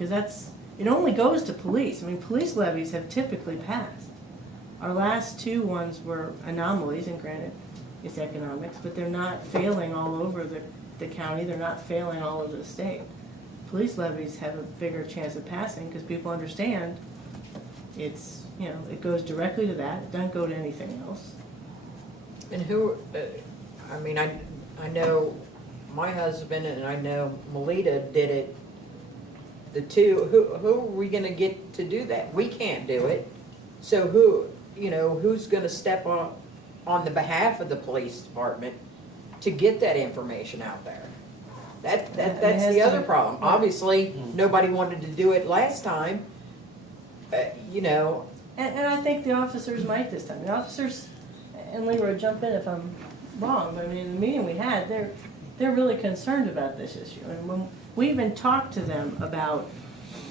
because it only goes to police. I mean, police levies have typically passed. Our last two ones were anomalies, and granted, it's economics, but they're not failing all over the county, they're not failing all over the state. Police levies have a bigger chance of passing because people understand it's, it goes directly to that, it doesn't go to anything else. And who, I mean, I know my husband and I know Melita did it, the two, who are we gonna get to do that? We can't do it. So who's gonna step on the behalf of the police department to get that information out there? That's the other problem. Obviously, nobody wanted to do it last time, And I think the officers might this time. The officers, and Leroy, jump in if I'm wrong, but I mean, in the meeting we had, they're really concerned about this issue. And when we even talked to them about,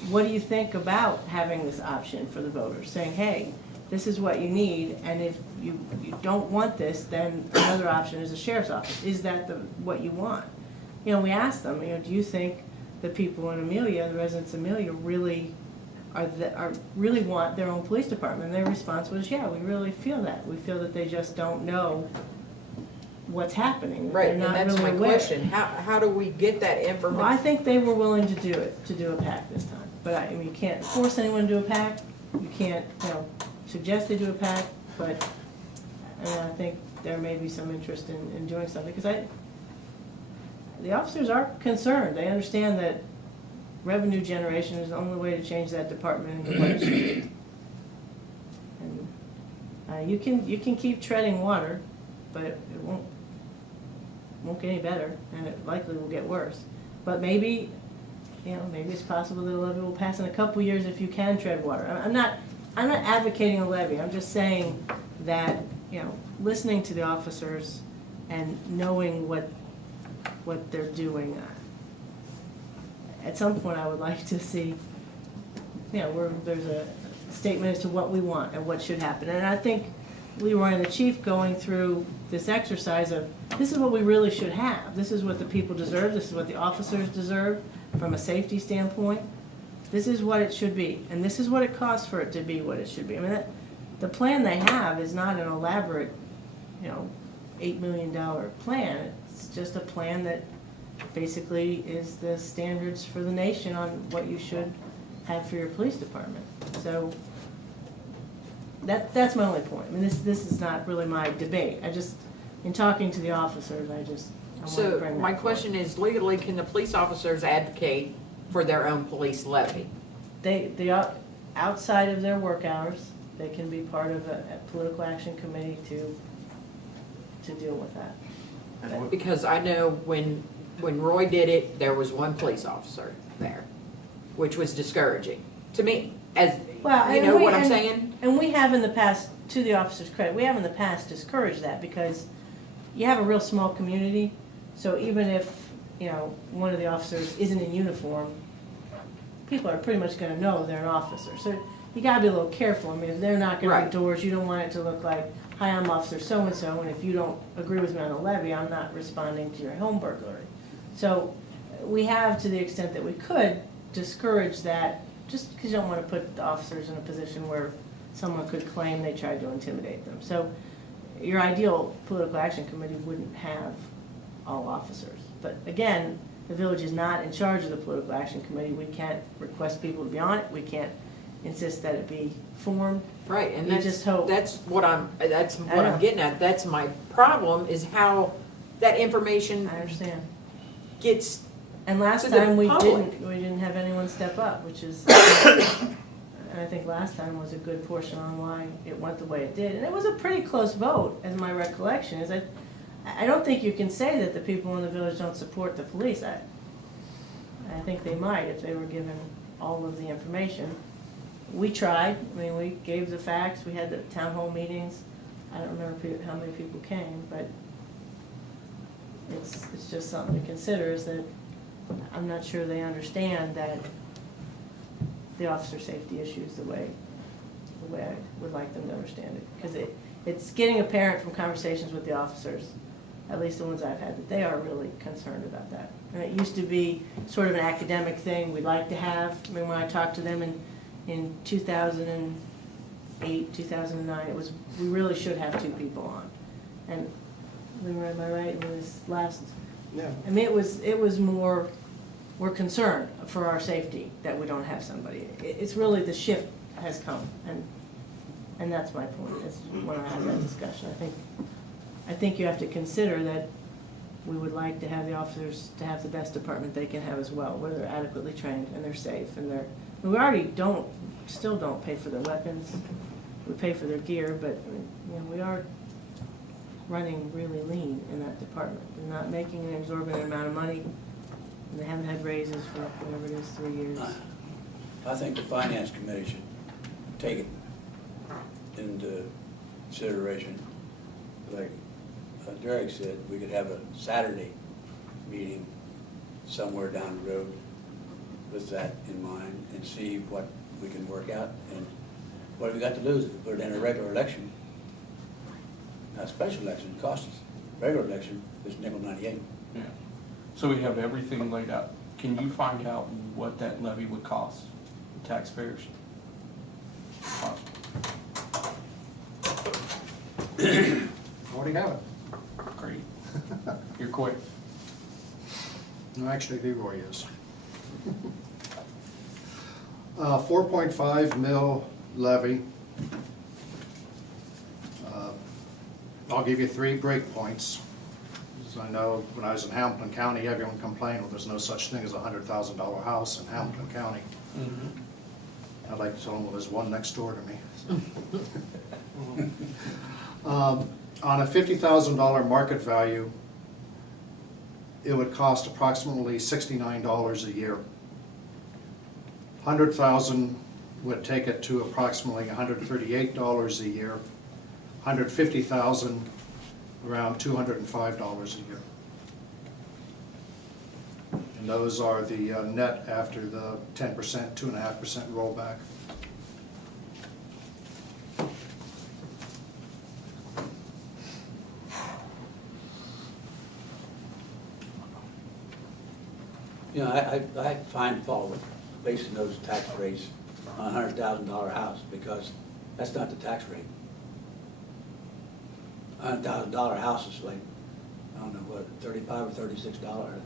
what do you think about having this option for the voters? Saying, hey, this is what you need, and if you don't want this, then another option is the sheriff's office. Is that what you want? We asked them, do you think the people in Amelia, the residents of Amelia, really really want their own police department? And their response was, yeah, we really feel that. We feel that they just don't know what's happening. right, They're and not that's really my aware. question. How do we get that information? Well, I think they were willing to do a PAC this time. But I mean, you can't force anyone to do a PAC. You can't, suggest they do a PAC, but I think there may be some interest in doing something, because the officers are concerned. They understand that revenue generation is the only way to change that department in the budget. And you can keep treading water, but it won't get any better, and it likely will get worse. But maybe it's possible that a levy will pass in a couple years if you can tread water. I'm not advocating a levy. I'm just saying that listening to the officers and knowing what they're doing. At some point, I would like to see, where there's a statement as to what we want and what should happen. And I think Leroy and the chief going through this exercise of, this is what we really should have. This is what the people deserve. This is what the officers deserve from a safety standpoint. This is what it should be, and this is what it costs for it to be what it should be. I mean, the plan they have is not an elaborate, $8 million plan. It's just a plan that basically is the standards for the nation on what you should have for your police department. So that's my only point. I mean, this is not really my debate. In talking to the officers, I want to bring that So my forward. question is, legally, can the police officers advocate for their own police levy? They are outside of their work hours. They can be part of a political action committee to deal with that. Because I know when Roy did it, there was one police officer there, which was discouraging to me. Well, You know what I'm saying? And we have in the past, to the officers' credit, we have in the past discouraged that, because you have a real small community, so even if, one of the officers isn't in uniform, people are pretty much gonna know they're an officer. So you gotta be a little careful. I mean, if they're knocking on Right. doors, you don't want it to look like, hi, I'm Officer so-and-so, and if you don't agree with me on the levy, I'm not responding to your home burglary. So we have, to the extent that we could, discourage that, just because you don't want to put the officers in a position where someone could claim they tried to intimidate them. So your ideal political action committee wouldn't have all officers. But again, the village is not in charge of the political action committee. We can't request people to be on it. We can't insist that it be formed. Right, and You just hope. that's what I'm know. getting at. That's my problem, is how that information I understand. gets. And last To the time we public. didn't have anyone step up, which is, and I think last time was a good portion on why it went the way it did. And it was a pretty close vote, as my recollection is. I don't think you can say that the people in the village don't support the police. I think they might if they were given all of the information. We tried. I mean, we gave the facts. We had the town hall meetings. I don't remember how many people came, but it's just something to consider, is that I'm not sure they understand that the officer safety issues the way I would like them to understand it. Because it's getting apparent from conversations with the officers at least the ones I've had, that they are really concerned about that. And it used to be sort of an academic thing we'd like to have. I mean, when I talked to them in 2008, 2009, it was, we really should have 2 people on. And, am I right, in this last, Yeah. I mean, it was more, we're concerned for our safety that we don't have somebody. It's really the shift has come, and that's my point, is when I have that discussion. I think you have to consider that we would like to have the officers to have the best department they can have as well, where they're adequately trained and they're safe and we already still don't pay for their weapons. We pay for their gear, but, you know, we are running really lean in that department. They're not making an exorbitant amount of money, and they haven't had raises for whatever it is, 3 years. I think the finance committee should take it into consideration. Like Derek said, we could have a Saturday meeting somewhere down the road with that in mind and see what we can work out and what have we got to lose if we put it in a regular election. Now, a special election costs us. Regular election is $1.98. Yeah. So we have everything laid out. Can you find out what that levy would cost the taxpayers? Already have it. Great. You're quick. No, actually, Leroy is. 4.5 mil levy. I'll give you 3 break points. So I know when I was in Hamilton County, everyone complained, well, there's no such thing as a $100,000 house in Hamilton County. I'd like to tell them, well, there's one next door to me. On a $50,000 market value, it would cost approximately $69 a year. 100,000 would take it to approximately $138 a year. 150,000, around $205 a year. And those are the net after the 10%, 2.5% rollback. You know, I find fault with basing those tax rates on a $100,000 house because that's not the tax rate. $100,000 house is like, I don't know what, $35 or $36,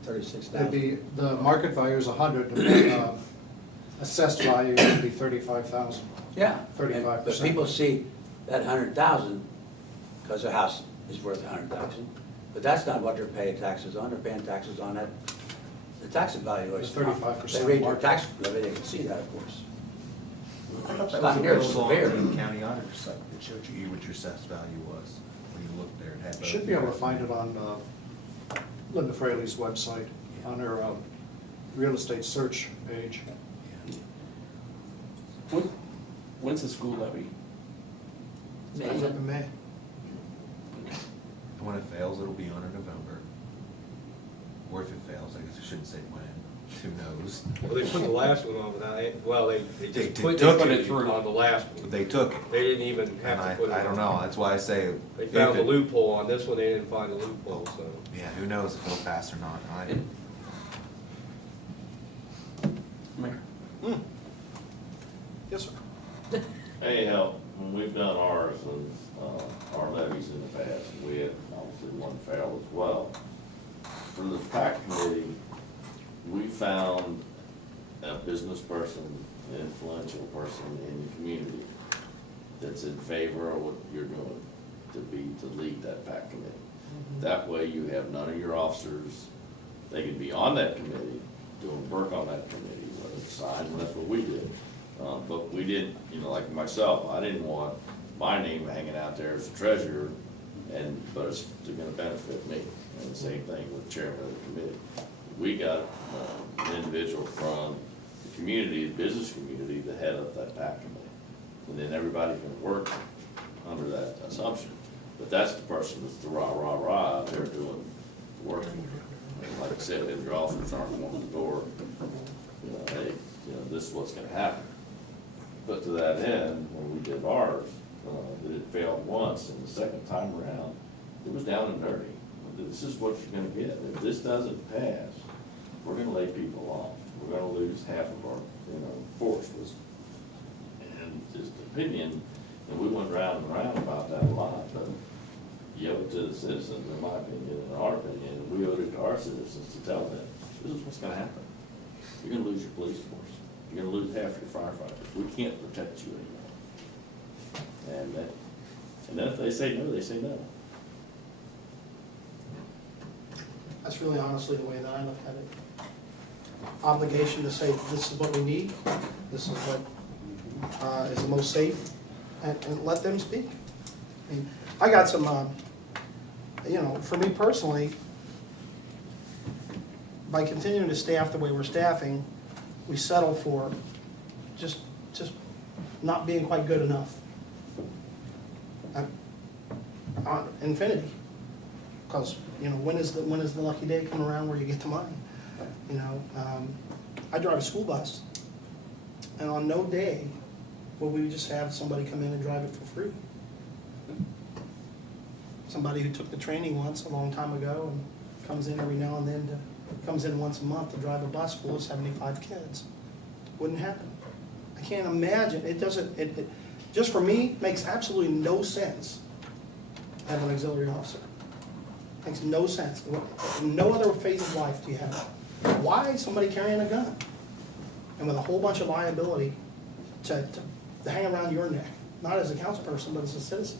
$36,000. It'd be, the market value is 100, the assessed value would be 35,000. Yeah. 35%. But people see that 100,000 because their house is worth 100,000. But that's not what they're paying taxes on. They're paying taxes on that, the tax evaluation. It's 35% They read their market. tax levy, they can see that, of course. I thought It's that not was here, a it's little severe. on the county auditor's site that showed you what your assessed value was when you looked there. It had both Should be able to years. find it on Linda Fraley's website, on her real estate search page. When's the school levy? It's up in May. And when it fails, it'll be on in November. Or if it fails, I guess I shouldn't say when, who knows? Well, they put the last one on without, well, they They just put took it it through. on the last one. They took it. They didn't even And have to put it on. I don't know, that's why I say. They if found the it- loophole on this one, they didn't find the loophole, so. Yeah, who knows if it'll pass or not. Mayor? Yes, sir. Anyhow, when we've done ours and, our levies in the past, we had obviously one fail as well. For the PAC committee, we found a business person, an influential person in the community that's in favor of what you're doing, to lead that PAC committee. That way you have none of your officers, they can be on that committee, doing work on that committee, whether it's signed, and that's what we did. But we didn't, you know, like myself, I didn't want my name hanging out there as a treasurer, but it's gonna benefit me. And the same thing with chairman of the committee. We got an individual from the community, the business community, to head up that PAC committee. And then everybody can work under that assumption. But that's the person that's the rah, out there doing the work. And like I said, if your officers aren't going to the door, you know, hey, you know, this is what's gonna happen. But to that end, when we did ours, it failed once, and the second time around, it was down and dirty. this is what you're gonna get. If this doesn't pass, we're gonna lay people off. We're gonna lose half of our, force was, and just opinion, and we went round and round about that a lot, but you owe it to the citizens, in my opinion, and our opinion, we owe it to our citizens to tell them, this is what's gonna happen. You're gonna lose your police force. You're gonna lose half your firefighters. We can't protect you anymore. And then if they say no, they say no. That's really honestly the way that I look at it. Obligation to say, this is what we need, this is what is the most safe, and let them speak. I mean, I got some, for me personally, by continuing to staff the way we're staffing, we settle for just not being quite good enough. On infinity. Because, when is the lucky day come around where you get the money? I drive a school bus, and on no day will we just have somebody come in and drive it for free. Somebody who took the training once a long time ago and comes in every now and then comes in once a month to drive a bus full of 75 kids. Wouldn't happen. I can't imagine, it doesn't, it just for me, makes absolutely no sense to have an auxiliary officer. Makes no sense. In no other phase of life do you have it. Why somebody carrying a gun? And with a whole bunch of liability to hang around your neck, not as a council person, but as a citizen.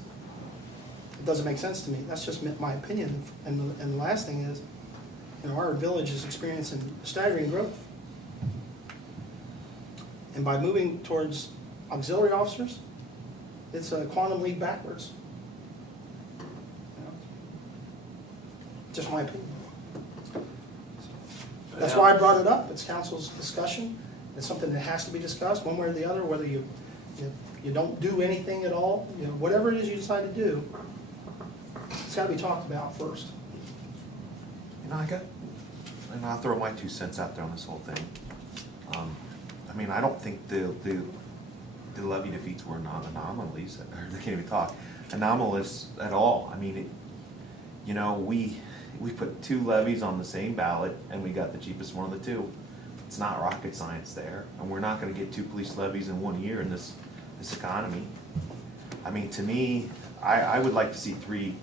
It doesn't make sense to me. That's just my opinion. And the last thing is, our village is experiencing staggering growth. And by moving towards auxiliary officers, it's a quantum leap backwards. Just my opinion. That's why I brought it up. It's council's discussion. It's something that has to be discussed one way or the other, whether you don't do anything at all, whatever it is you decide to do, it's got to be talked about first. And I'll throw my 2 cents out there on this whole thing. I don't think the levy defeats were not anomalies, or they can't even talk, anomalous at all. We put 2 levies on the same ballot, and we got the cheapest one of the 2. It's not rocket science there, and we're not gonna get 2 police levies in 1 year in this economy. To me, I would like to see three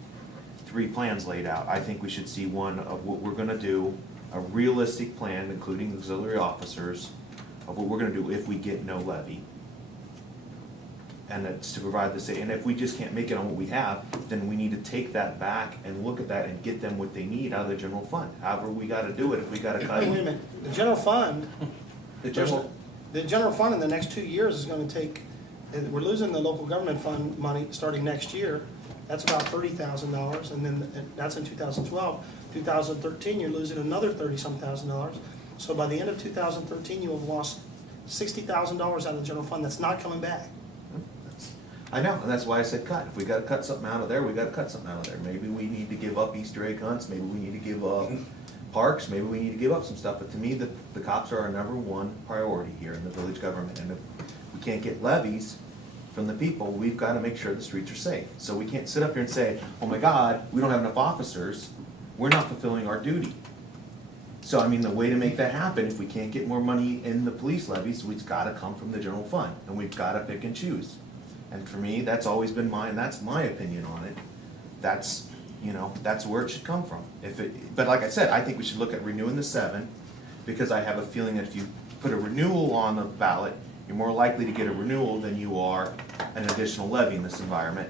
plans laid out. I think we should see one of what we're gonna do, a realistic plan, including auxiliary officers, of what we're gonna do if we get no levy. And that's to provide the and if we just can't make it on what we have, then we need to take that back and look at that and get them what they need out of the general fund. However we gotta do it, if we gotta cut. Wait a minute, the general fund, The general, in the next 2 years is gonna take, we're losing the local government fund money starting next year. That's about $30,000, and then that's in 2012. 2013, you're losing another $30-some thousand. So by the end of 2013, you have lost $60,000 out of the general fund. That's not coming back. I know, and that's why I said cut. If we gotta cut something out of there, we gotta cut something out of there. Maybe we need to give up Easter egg hunts, maybe we need to give up parks, maybe we need to give up some stuff. But to me, the cops are our #1 priority here in the village government. And if we can't get levies from the people, we've gotta make sure the streets are safe. So we can't sit up here and say, oh my God, we don't have enough officers. We're not fulfilling our duty. So the way to make that happen, if we can't get more money in the police levies, it's gotta come from the general fund, and we've gotta pick and choose. And for me, that's always been that's my opinion on it. That's where it should come from. But like I said, I think we should look at renewing the 7, because I have a feeling that if you put a renewal on the ballot, you're more likely to get a renewal than you are an additional levy in this environment.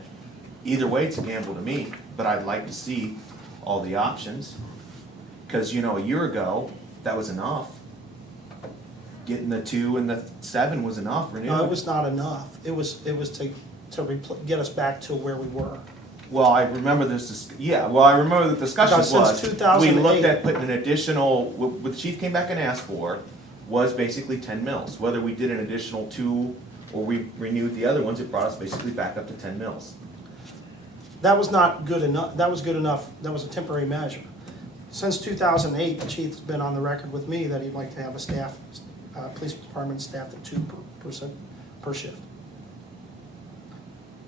Either way, it's a gamble to me, but I'd like to see all the options. Because, a year ago, that was enough. Getting the 2 and the 7 was enough, renewal. No, it was not enough. It was to get us back to where we were. Well, I remember I remember the discussion Because was, since we 2008 looked at putting an additional, what the chief came back and asked for was basically 10 mils. Whether we did an additional 2 or we renewed the other ones, it brought us basically back up to 10 mils. That was not good enough. That was good enough. That was a temporary measure. Since 2008, the chief's been on the record with me that he'd like to have police department staffed at 2 per shift.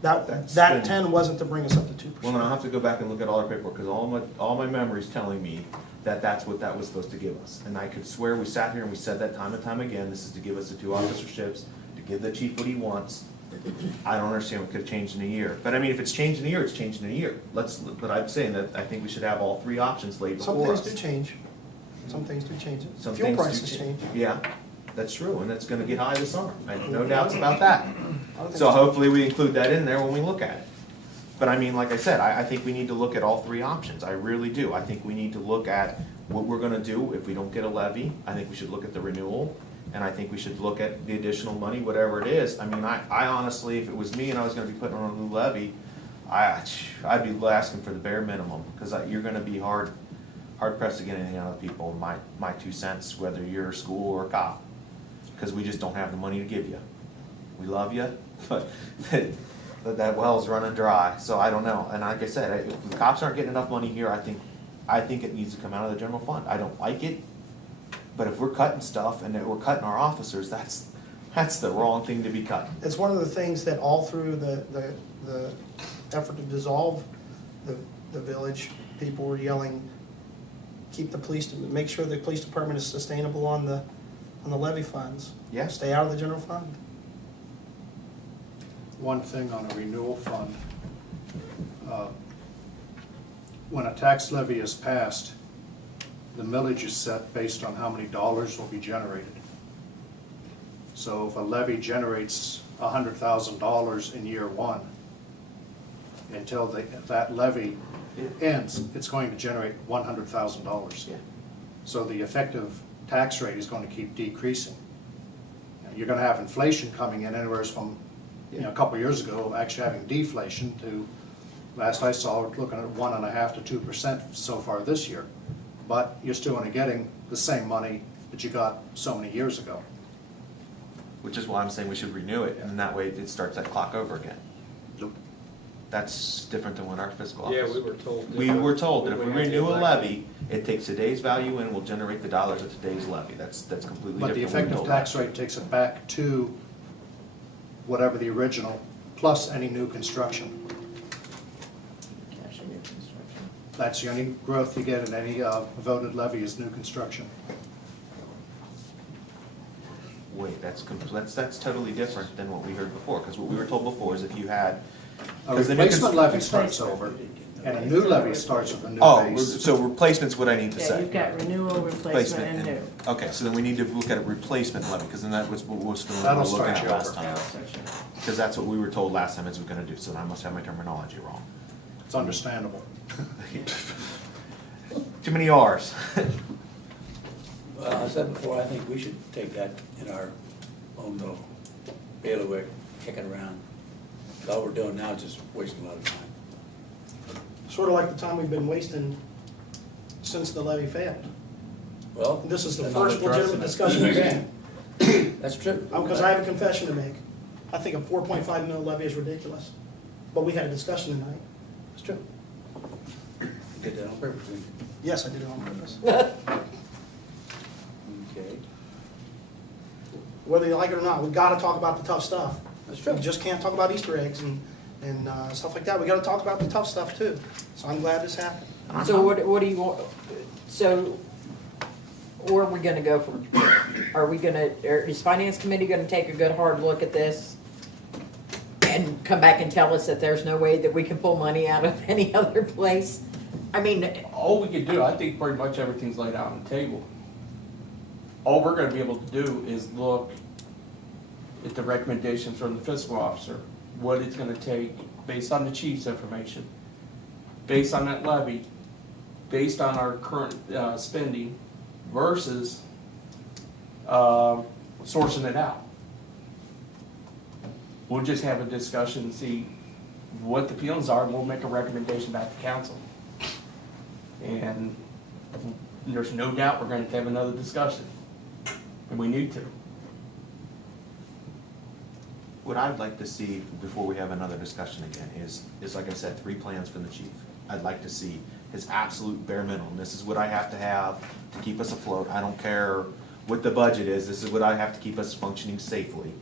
That That's been- 10 wasn't to bring us up to 2%. Well, then I'll have to go back and look at all our paperwork, because all my memory's telling me that that's what that was supposed to give us. And I could swear we sat here and we said that time and time again, this is to give us the 2 officerships, to give the chief what he wants. I don't understand what could have changed in a year. But I mean, if it's changed in a year, it's changed in a year. But I'm saying that I think we should have all 3 options laid Some before things do us. change. Some things do change. Some Fuel things do prices cha- change. Yeah, that's true, and it's gonna get high this summer. I have no doubts about that. Other So things- hopefully we include that in there when we look at it. But I mean, like I said, I think we need to look at all 3 options. I really do. I think we need to look at what we're gonna do if we don't get a levy. I think we should look at the renewal, and I think we should look at the additional money, whatever it is. I mean, I honestly, if it was me and I was gonna be putting on a new levy, I'd be asking for the bare minimum, because you're gonna be hard pressed to get anything out of people, my 2 cents, whether you're a school or a cop. Because we just don't have the money to give you. We love you, but that well's running dry, so I don't know. And like I said, if the cops aren't getting enough money here, I think it needs to come out of the general fund. I don't like it, but if we're cutting stuff and that we're cutting our officers, that's the wrong thing to be cutting. It's one of the things that all through the effort to dissolve the village, people were yelling, make sure the police department is sustainable on the levy funds. Yeah. Stay out of the general fund. One thing on a renewal fund, when a tax levy is passed, the millage is set based on how many dollars will be generated. So if a levy generates $100,000 in year 1, until that levy ends, it's going to generate $100,000. Yeah. So the effective tax rate is going to keep decreasing. You're going to have inflation coming in anywhere from, a couple of years ago, actually having deflation to, last I saw, we're looking at 1.5% to 2% so far this year. But you're still only getting the same money that you got so many years ago. Which is why I'm saying we should renew it, and that way it starts that clock over again. Nope. That's different than what our fiscal office. Yeah, we were told. We were told that if we wouldn't have to renew a elect. levy, it takes today's value and will generate the dollars of today's levy. That's completely different. But the than what we effective told tax last year. rate takes it back to whatever the original, plus any new construction. Cash in new construction. That's the only growth you get in any voted levy is new construction. Wait, that's totally different than what we heard before, because what we were told before is if you had. A 'cause the new replacement cons- levy starts over, and a new levy starts with a new Oh, base. so replacement's what I need to Yeah, say. you've got renewal, replacement, and new. Okay, so then we need to look at a replacement levy, because then that was what was the one we That'll were looking start at you last over. time. Now, section. Because that's what we were told last time is we're gonna do, so I must have my terminology wrong. It's understandable. Too many Rs. Well, I said before, I think we should take that in our own little bailiwick, kick it around. All we're doing now is just wasting a lot of time. Sort of like the time we've been wasting since the levy failed. Well. This is the they're not first legitimate addressing it. discussion we've had. That's true. Because I have a confession to make. I think a 4.5 mil levy is ridiculous. But we had a discussion tonight. It's true. You did that on purpose, didn't Yes, I did it on purpose. you? Okay. Whether you like it or not, we gotta talk about the tough stuff. That's true. We just can't talk about Easter eggs and stuff like that. We gotta talk about the tough stuff too. So I'm glad this happened. So what do you want, so where are we gonna go from, are we gonna, is finance committee gonna take a good hard look at this? And come back and tell us that there's no way that we can pull money out of any other place? I mean, All we could do, I think pretty much everything's laid out on the table. All we're gonna be able to do is look at the recommendations from the fiscal officer, what it's gonna take based on the chief's information, based on that levy, based on our current spending versus sourcing it out. We'll just have a discussion and see what the feelings are, and we'll make a recommendation back to council. And there's no doubt we're going to have another discussion, and we need to. What I'd like to see before we have another discussion again is like I said, 3 plans from the chief. I'd like to see his absolute bare minimum. This is what I have to keep us afloat. I don't care what the budget is, this is what I have to keep us functioning safely.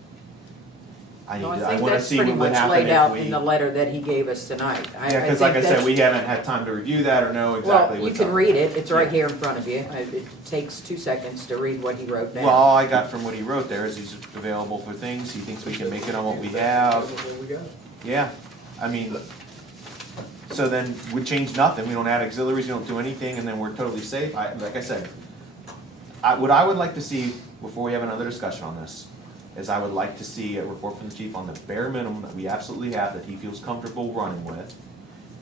No, I I think wanna that's see pretty what would much happen laid if out we. in the letter that he gave us tonight. Yeah, cause like I think said, that's- we haven't had time to review that or know exactly Well, you what's can up. read it, it's right Yeah. here in front of you. It takes 2 seconds to read what he wrote down. Well, all I got from what he wrote there is he's available for things, he thinks we can make it on what we have. There we go. Yeah, I mean, so then we change nothing, we don't add auxiliaries, we don't do anything, and then we're totally safe. Like I said, what I would like to see, before we have another discussion on this, is I would like to see a report from the chief on the bare minimum that we absolutely have, that he feels comfortable running with,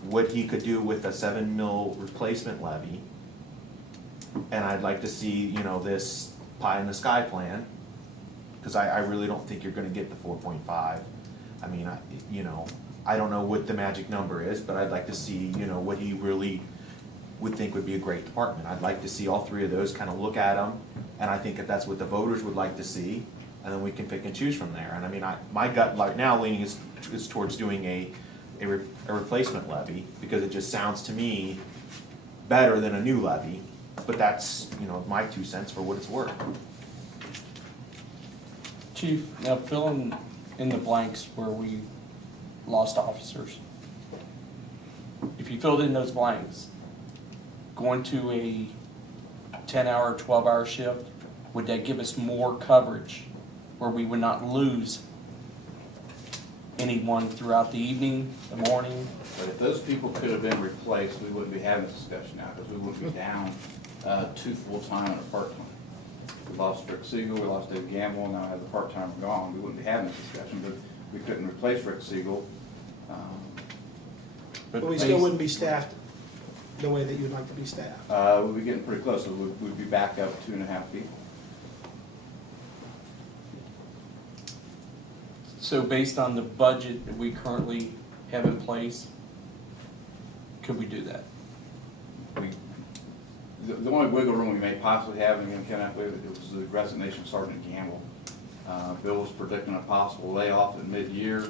what he could do with a 7 mil replacement levy. And I'd like to see, you know, this pie in the sky plan, cause I really don't think you're gonna get the 4.5. I mean, you know, I don't know what the magic number is, but I'd like to see, you know, what he really would think would be a great department. I'd like to see all three of those, kind of look at them, and I think if that's what the voters would like to see, and then we can pick and choose from there. And I mean, my gut right now leaning is towards doing a replacement levy, because it just sounds to me better than a new levy, but that's, you know, my 2 cents for what it's worth. Chief, now fill in the blanks where we lost officers. If you filled in those blanks, going to a 10-hour, 12-hour shift, would that give us more coverage where we would not lose anyone throughout the evening, the morning? But if those people could have been replaced, we wouldn't be having this discussion now, because we wouldn't be down 2 full-time and a part-time. We lost Rick Siegel, we lost Dave Gamble, now I have the part-timer gone. We wouldn't be having this discussion, but we couldn't replace Rick Siegel. But we still wouldn't be staffed the way that you'd like to be staffed. We'd be getting pretty close, so we'd be back up 2.5 people. So based on the budget that we currently have in place, could we do that? The only wiggle room we may possibly have, and again, cannot waive it, was the resignation of Sergeant Gamble. Bill was predicting a possible layoff at mid-year.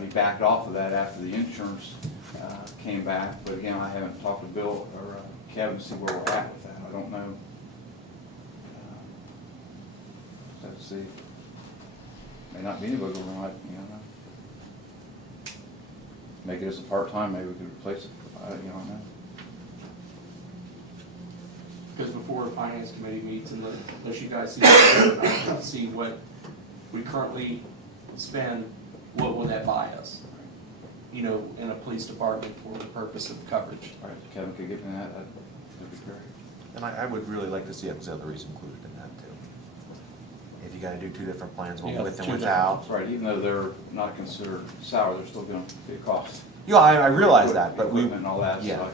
He backed off of that after the insurance came back, but again, I haven't talked to Bill or Kevin to see where we're at with that. I don't know. Have to see. May not be any wiggle room, you know. Make it as a part-time, maybe we could replace it, you know. Because before the finance committee meets, and unless you guys see, I'd like to see what we currently spend, what will that buy us? You know, in a police department for the purpose of coverage. All right, Kevin could get me that, that'd be great. And I would really like to see auxiliaries included in that too. If you gotta do 2 different plans, one Yeah, with and 2 without. That's right, even though they're not considered salary, they're still gonna be a cost. Yeah, I realize that, but we, Equipment and all that, so I yeah. can.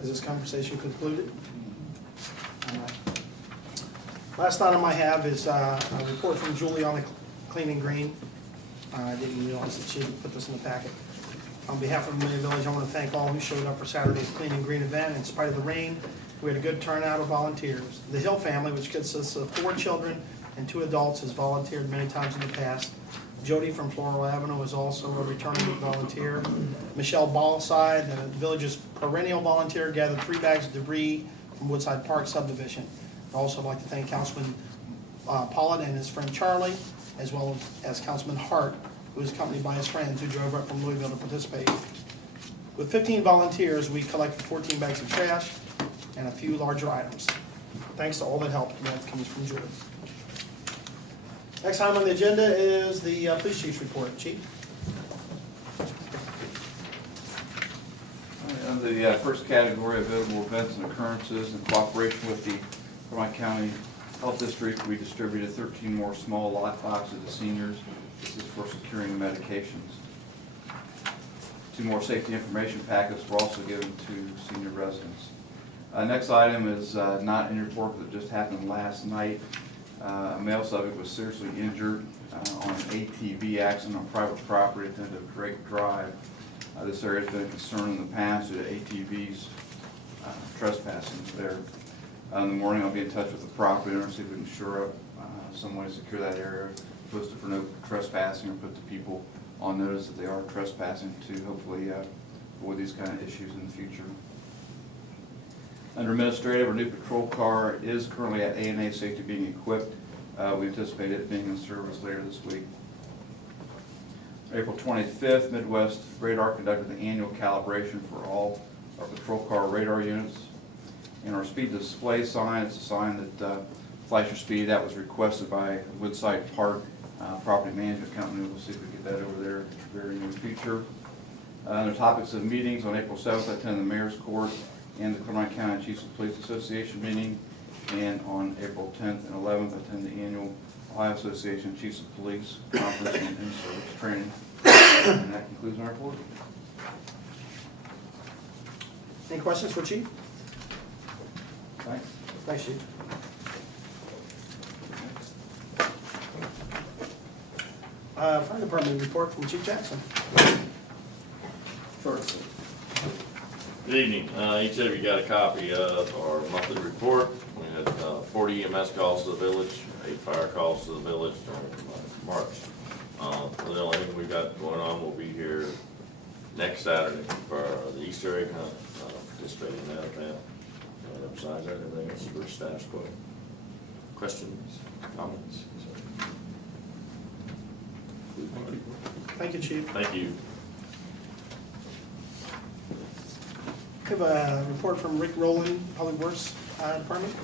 Is this conversation concluded? All right. Last item I have is a report from Julie on the Clean and Green. I didn't realize that she put this in the packet. On behalf of Amelia Village, I want to thank all who showed up for Saturday's Clean and Green event. In spite of the rain, we had a good turnout of volunteers. The Hill family, which consists of 4 children and 2 adults, has volunteered many times in the past. Jody from Floral Avenue is also a returning volunteer. Michelle Ballside, the village's perennial volunteer, gathered 3 bags of debris from Woodside Park subdivision. I'd also like to thank Councilman Pollitt and his friend Charlie, as well as Councilman Hart, who was accompanied by his friends who drove up from Louisville to participate. With 15 volunteers, we collected 14 bags of trash and a few larger items. Thanks to all that helped, and that comes from Julie. Next item on the agenda is the police chief's report. Chief? Under the first category, available events and occurrences, in cooperation with the Vermont County Health District, we distributed 13 more small lot boxes to seniors. This is for securing medications. 2 more safety information packets were also given to senior residents. Next item is not in your report, but it just happened last night. A male subject was seriously injured on an ATV accident on private property at the end of Drake Drive. This area has been a concern in the past due to ATVs trespassing there. In the morning, I'll be in touch with the property owner, see if we can shore up some way to secure that area, post it for no trespassing, or put the people on notice that they are trespassing to hopefully avoid these kind of issues in the future. Under administrative, our new patrol car is currently at A&A Safety being equipped. We anticipate it being in service later this week. April 25th, Midwest Radar conducted the annual calibration for all our patrol car radar units. And our speed display sign, it's a sign that flashes your speed. That was requested by Woodside Park Property Management Company. We'll see if we get that over there in the very near future. Under topics of meetings, on April 7th, I attended the Mayor's Court and the Cleveland County Chiefs of Police Association meeting. And on April 10th and 11th, I attended the annual Ohio Association of Chiefs of Police Conference and in-service training. And that concludes my report. Any questions for Chief? Thanks. Thanks, Chief. Fire Department report from Chief Jackson. Short. Good evening. Each of you got a copy of our monthly report. We had 40 EMS calls to the village, 8 fire calls to the village during March. The only thing we've got going on, we'll be here next Saturday for the Easter egg hunt, participating in that event. And besides that, everything else is for status quo. Questions, comments? Thank you, Chief. Thank you. We have a report from Rick Rowland, Public Works Department.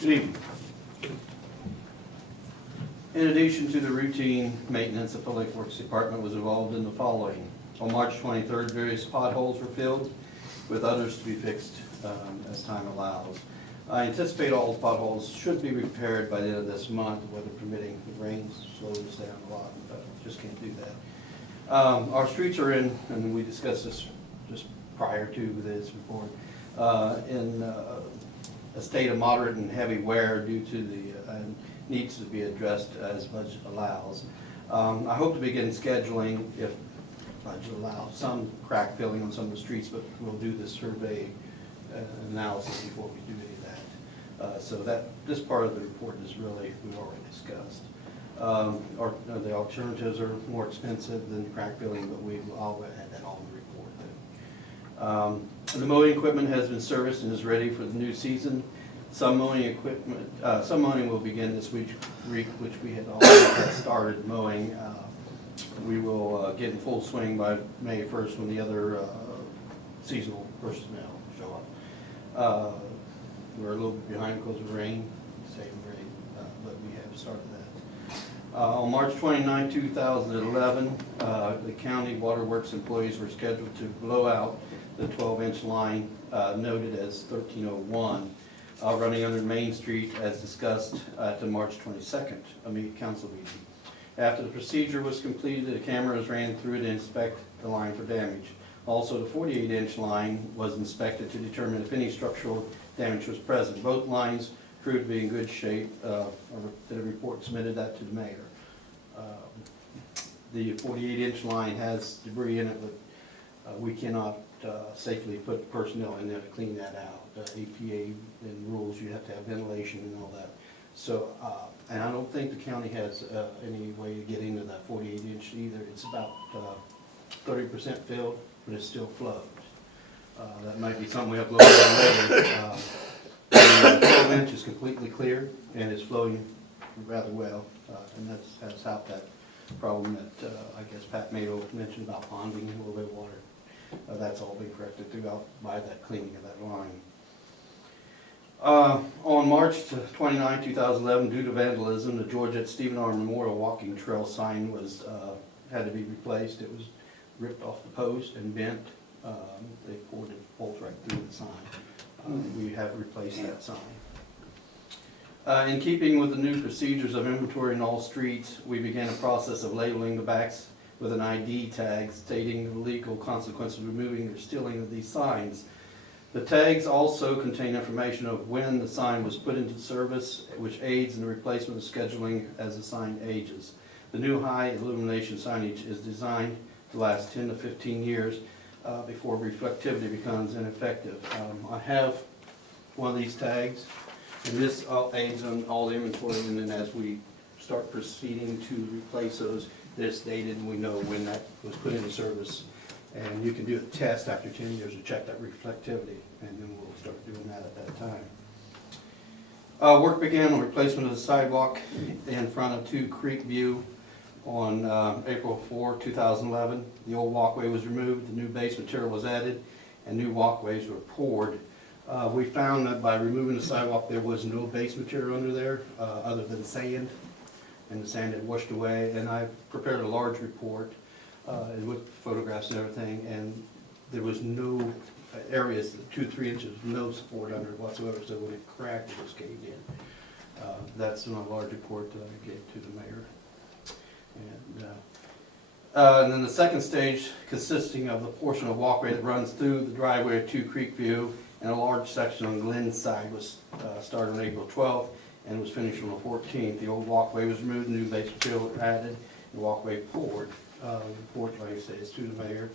Good evening. In addition to the routine maintenance, the Public Works Department was involved in the following. On March 23rd, various potholes were filled, with others to be fixed as time allows. I anticipate all the potholes should be repaired by the end of this month, weather permitting. The rain slows us down a lot, but just can't do that. Our streets are in, and we discussed this just prior to this report, in a state of moderate and heavy wear due to the needs to be addressed as budget allows. I hope to begin scheduling, if budget allows, some crack filling on some of the streets, but we'll do this survey analysis before we do any of that. So that this part of the report is really, we've already discussed. The alternatives are more expensive than crack filling, but I'll add that on the report. The mowing equipment has been serviced and is ready for the new season. Some mowing will begin this week, which we had already started mowing. We will get in full swing by May 1st when the other seasonal personnel show up. We're a little bit behind because of rain, but we have started that. On March 29, 2011, the county waterworks employees were scheduled to blow out the 12-inch line noted as 1301, running under Main Street as discussed at the March 22nd council meeting. After the procedure was completed, the cameras ran through to inspect the line for damage. Also, the 48-inch line was inspected to determine if any structural damage was present. Both lines proved to be in good shape. The report submitted that to the mayor. The 48-inch line has debris in it, but we cannot safely put personnel in there to clean that out. EPA and rules, you have to have ventilation and all that. So, and I don't think the county has any way to get into that 48-inch either. It's about 30% filled, but it still flows. That might be something we have to look at later. The 12-inch is completely clear and is flowing rather well, and that's helped that problem that I guess Pat Mayo mentioned about ponding a little bit of water. That's all been corrected throughout by that cleaning of that line. On March 29, 2011, due to vandalism, the Georgia Stephen R. Memorial Walking Trail sign was had to be replaced. It was ripped off the post and bent. They poured bolts right through the sign. We have replaced that sign. In keeping with the new procedures of inventory in all streets, we began a process of labeling the backs with an ID tag stating the legal consequences of removing or stealing of these signs. The tags also contain information of when the sign was put into service, which aids in the replacement of scheduling as the sign ages. The new high illumination signage is designed to last 10 to 15 years, before reflectivity becomes ineffective. I have one of these tags, and this aids on all the inventory, and then as we start proceeding to replace those, it's dated and we know when that was put into service. And you can do a test after 10 years to check that reflectivity, and then we'll start doing that at that time. Work began on replacement of the sidewalk in front of 2 Creek View on April 4, 2011. The old walkway was removed, the new base material was added, and new walkways were poured. We found that by removing the sidewalk, there was no base material under there other than sand, and the sand had washed away. And I prepared a large report with photographs and everything, and there was no areas, 2 to 3 inches, no support under it whatsoever, so when it cracked, it just caved in. That's in a large report that I gave to the mayor. And then the second stage, consisting of the portion of walkway that runs through the driveway of 2 Creek View, and a large section on Glenn's side, was started on April 12th and was finished on the 14th. The old walkway was removed, new base material added, and walkway poured. Report, like I say, is to the mayor.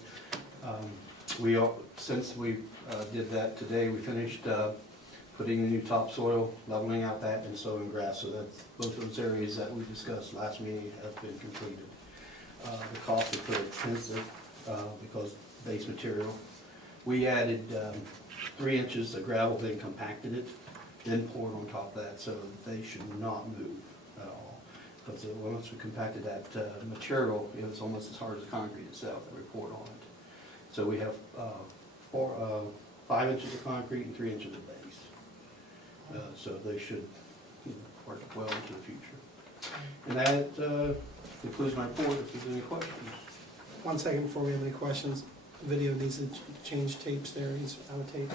Since we did that today, we finished putting the new topsoil, leveling out that, and sowing grass. So that's both those areas that we discussed last meeting have been completed. The cost was pretty expensive because base material. We added 3 inches of gravel, then compacted it, then poured on top of that, so that they should not move at all. Because once we compacted that material, it was almost as hard as the concrete itself that we poured on it. So we have 5 inches of concrete and 3 inches of base. So they should work well into the future. And that concludes my report. If there's any questions. 1 second before we have any questions. Video needs to change tapes there, he's out of tape.